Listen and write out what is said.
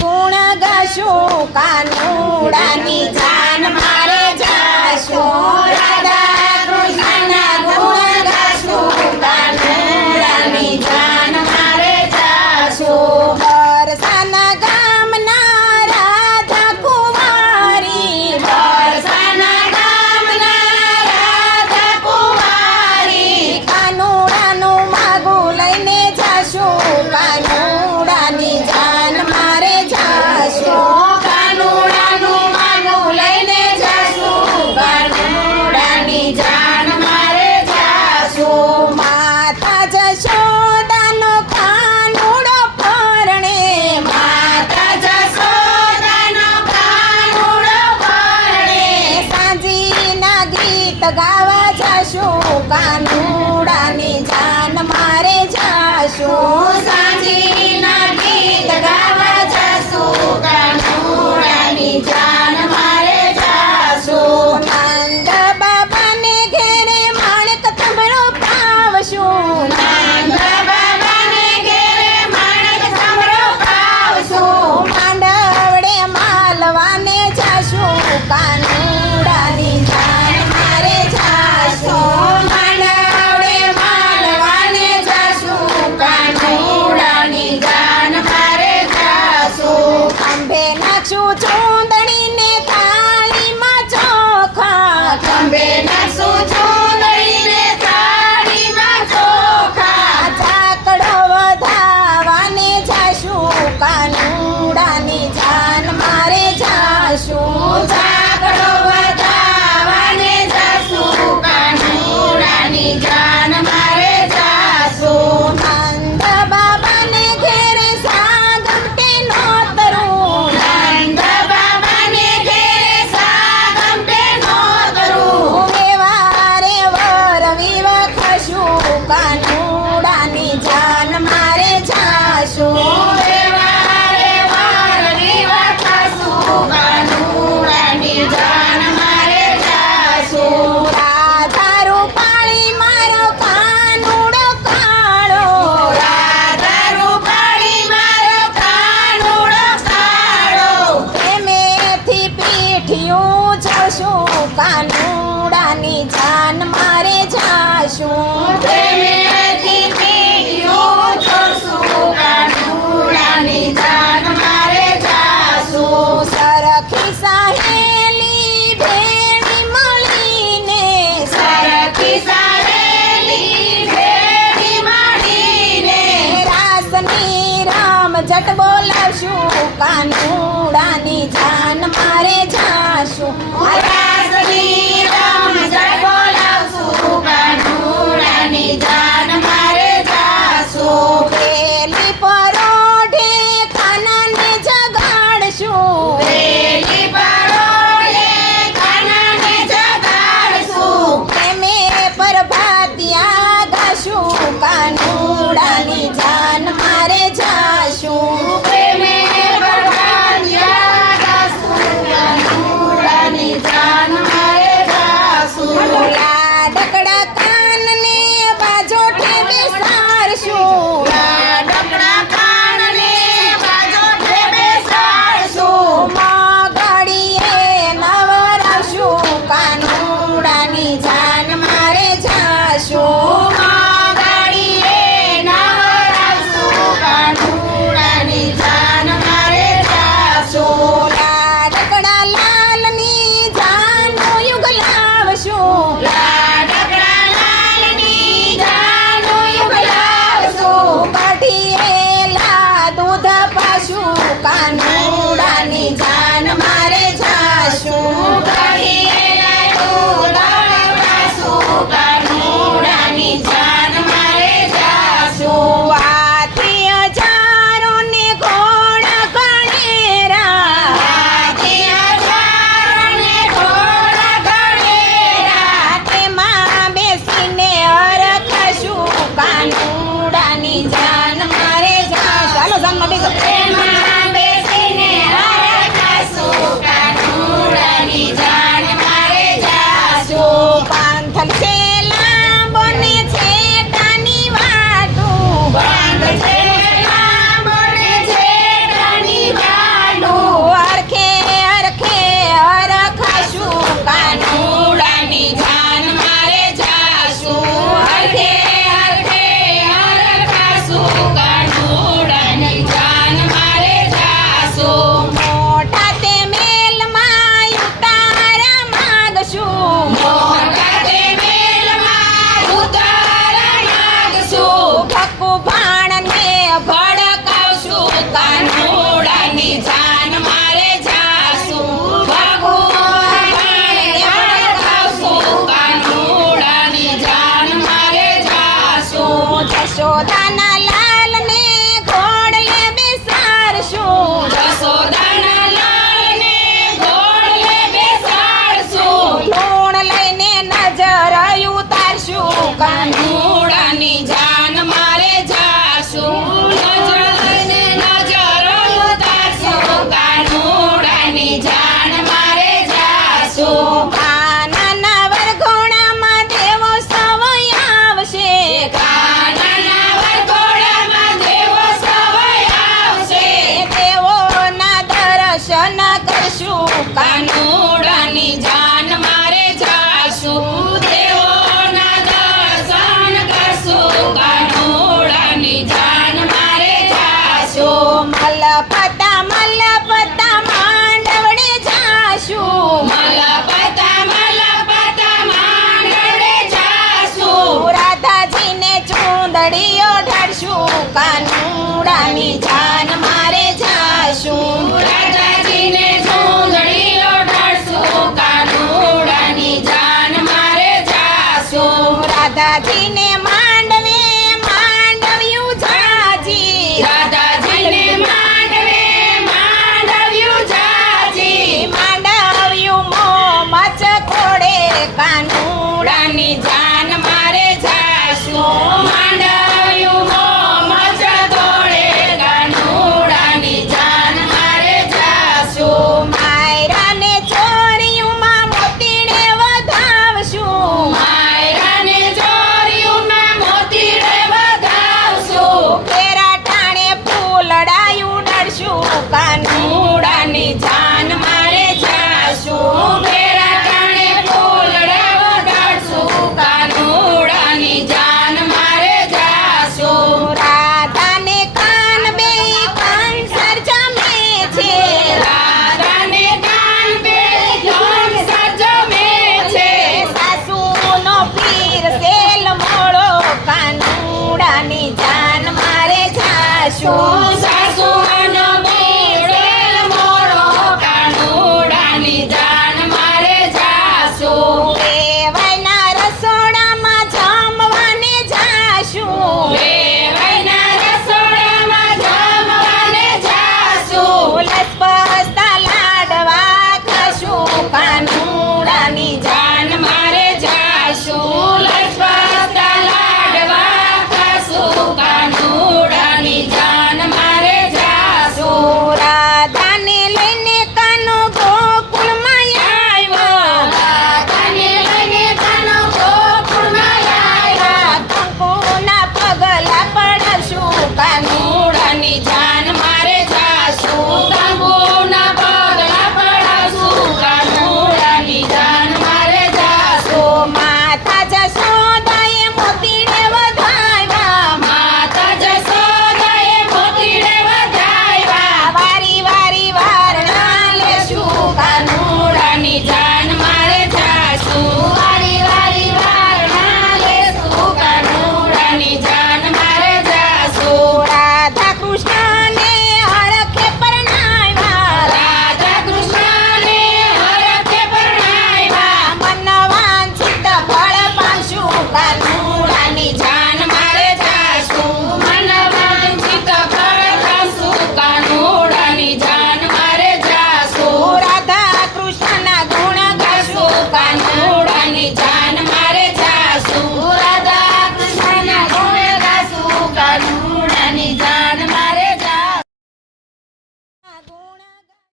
ગુણ ગાશું, કાનુડાની જાન મારે જાશું. રાધા કૃષ્ણના ગુણ ગાશું, કાનુડાની જાન મારે જાશું. બરસાના ગામના રાધા કુંવારી, બરસાના ગામના રાધા કુંવારી, કાનુડાનું માગું લઈને જાશું, કાનુડાની જાન મારે જાશું. કાનુડાનું માગું લઈને જાશું, કાનુડાની જાન મારે જાશું. માતા જશોદાનો કાનુડો પરણે, માતા જશોદાનો કાનુડો પરણે, સાંજીના ગીત ગાવા જાશું, કાનુડાની જાન મારે જાશું. સાંજીના ગીત ગાવા જાશું, કાનુડાની જાન મારે જાશું. નંદ બાબાને ઘેરે માણેક તંબરો પાવશું, નંદ બાબાને ઘેરે માણેક તંબરો પાવશું. માંડવડે માલવાને જાશું, કાનુડાની જાન મારે જાશું. માંડવડે માલવાને જાશું, કાનુડાની જાન મારે જાશું. ખંભે નાખશું ચૂંદડીને થાળીમાં ચોખા, ખંભે નાખશું ચૂંદડીને થાળીમાં ચોખા. ચાકડો વધાવાને જાશું, કાનુડાની જાન મારે જાશું. ચાકડો વધાવાને જાશું, કાનુડાની જાન મારે જાશું. નંદ બાબાને ઘેરે સાગમટે નોતરું, નંદ બાબાને ઘેરે સાગમટે નોતરું. વ્યવહારે વર વિવાહ થશું, કાનુડાની જાન મારે જાશું. વ્યવહારે વર વિવાહ થશું, કાનુડાની જાન મારે જાશું. રાધા રૂપાળી મારો કાનુડો કાળો, રાધા રૂપાળી મારો કાનુડો કાળો. પ્રેમેથી પીઠિયું જશું, કાનુડાની જાન મારે જાશું. પ્રેમેથી પીઠિયું જશું, કાનુડાની જાન મારે જાશું. સરખી સહેલી ભેળી મળીને, સરખી સહેલી ભેળી મળીને, રાસની રમઝટ બોલાવશું, કાનુડાની જાન મારે જાશું. રાસની રમઝટ બોલાવશું, કાનુડાની જાન મારે જાશું. પેલી પરોઢે કાનાને જગાડશું, પેલી પરોઢે કાનાને જગાડશું. પ્રેમે પ્રભાતિયા ગાશું, કાનુડાની જાન મારે જાશું. પ્રેમે પ્રભાતિયા ગાશું, કાનુડાની જાન મારે જાશું. લાડકડા કાનને બાજોઠે બેસાડશું, લાડકડા કાનને બાજોઠે બેસાડશું. માગડીએ નવરાવશું, કાનુડાની જાન મારે જાશું. માગડીએ નવરાવશું, કાનુડાની જાન મારે જાશું. લાડકડા લાલની જાનનો યુગ લાવશું, લાડકડા લાલની જાનનો યુગ લાવશું. કઢીએલા દૂધ પાશું, કાનુડાની જાન મારે જાશું. કઢીએલા દૂધ પાશું, કાનુડાની જાન મારે જાશું. હાથી હજારોને ઘોડા ગણેરા, હાથી હજારોને ઘોડા ગણેરા. તેમાં બેસીને હરખાશું, કાનુડાની જાન મારે જાશું. ચાલો જાનમાં બેસો. જાશું કાનુડાની જાન મારે જાશું દેવોના દર્શન કરશું કાનુડાની જાન મારે જાશું મલપતા માંડવડે જાશું મલપતા માંડવે જાશું રાધાજીને ચૂંદડીઓ ઢળશું કાનુડાની જાન મારે જાશું રાજાજીને ચૂંદડીઓ ઢળશું કાનુડાની જાન મારે જાશું રાધાજીને માંડવ્યું જાજી રાધાજીને માંડવ્યું જાજી માંડવ્યું મોમચ કોડે કાનુડાની જાન મારે જાશું માંડવ્યું મોમચ દોડે કાનુડાની જાન મારે જાશું માયરાને ચોરિયુંમાં મોતીડે વધાવશું માયરાને ચોરિયુંમાં મોતીડે વધાવશું કેરા ટાણે ફૂલડાયું ડળશું